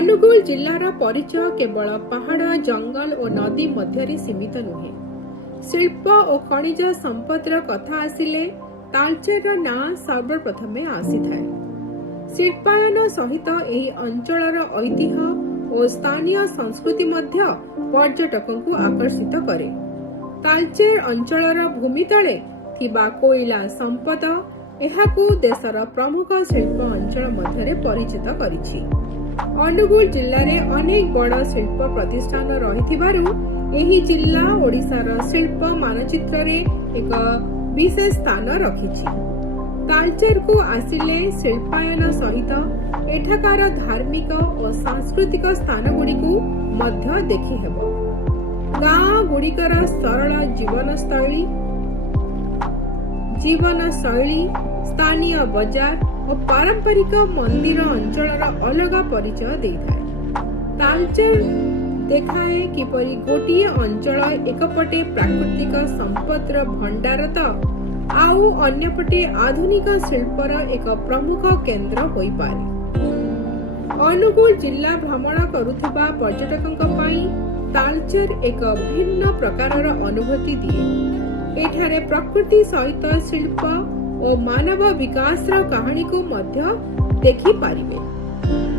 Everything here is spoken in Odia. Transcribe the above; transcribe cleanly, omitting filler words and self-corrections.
ଅନୁଗୁଳ ଜିଲ୍ଲାର ପରିଚୟ କେବଳ ପାହାଡ଼, ଜଙ୍ଗଲ ଓ ନଦୀ ମଧ୍ୟରେ ସୀମିତ ନୁହେଁ। ଶିଳ୍ପ ଓ ଖଣିଜ ସମ୍ପଦର କଥା ଆସିଲେ ତାଳଚେରର ନାଁ ସର୍ବପ୍ରଥମେ ଆସିଥାଏ। ଶିଳ୍ପାୟନ ସହିତ ଏହି ଅଞ୍ଚଳର ଐତିହ୍ୟ ଓ ସ୍ଥାନୀୟ ସଂସ୍କୃତି ମଧ୍ୟ ପର୍ଯ୍ୟଟକଙ୍କୁ ଆକର୍ଷିତ କରେ। ତାଳଚେର ଅଞ୍ଚଳର ଭୂମି ତଳେ ଥିବା କୋଇଲା ସମ୍ପଦ ଏହାକୁ ଦେଶର ପ୍ରମୁଖ ଶିଳ୍ପ ଅଞ୍ଚଳ ମଧ୍ୟରେ ପରିଚିତ କରିଛି। ଅନୁଗୁଳ ଜିଲ୍ଲାରେ ଅନେକ ବଡ଼ ଶିଳ୍ପ ପ୍ରତିଷ୍ଠାନ ରହିଥିବାରୁ ଏହି ଜିଲ୍ଲା ଓଡ଼ିଶାର ଶିଳ୍ପ ମାନଚିତ୍ରରେ ଏକ ବିଶେଷ ସ୍ଥାନ ରଖିଛି। ତାଳଚେରକୁ ଆସିଲେ ଶିଳ୍ପାୟନ ସହିତ ଏଠାକାର ଧାର୍ମିକ ଓ ସାଂସ୍କୃତିକ ସ୍ଥାନଗୁଡ଼ିକୁ ମଧ୍ୟ ଦେଖିହେବ। ଗାଁ ଗୁଡ଼ିକର ସରଳ ଜୀବନଶୈଳୀ, ସ୍ଥାନୀୟ ବଜାର ଓ ପାରମ୍ପରିକ ମନ୍ଦିର ଅଞ୍ଚଳର ଅଲଗା ପରିଚୟ ଦେଇଥାଏ। ତାଳଚେର ଦେଖାଏ କିପରି ଗୋଟିଏ ଅଞ୍ଚଳ ଏକପଟେ ପ୍ରାକୃତିକ ସମ୍ପଦର ଭଣ୍ଡାର ତ ଆଉ ଅନ୍ୟପଟେ ଆଧୁନିକ ଶିଳ୍ପର ଏକ ପ୍ରମୁଖ କେନ୍ଦ୍ର ହୋଇପାରେ। ଅନୁଗୁଳ ଜିଲ୍ଲା ଭ୍ରମଣ କରୁଥିବା ପର୍ଯ୍ୟଟକଙ୍କ ପାଇଁ ତାଳଚେର ଏକ ଭିନ୍ନ ପ୍ରକାରର ଅନୁଭୂତି ଦିଏ। ଏଠାରେ ପ୍ରକୃତି ସହିତ ଶିଳ୍ପ ଓ ମାନବ ବିକାଶର କାହାଣୀକୁ ମଧ୍ୟ ଦେଖିପାରିବେ।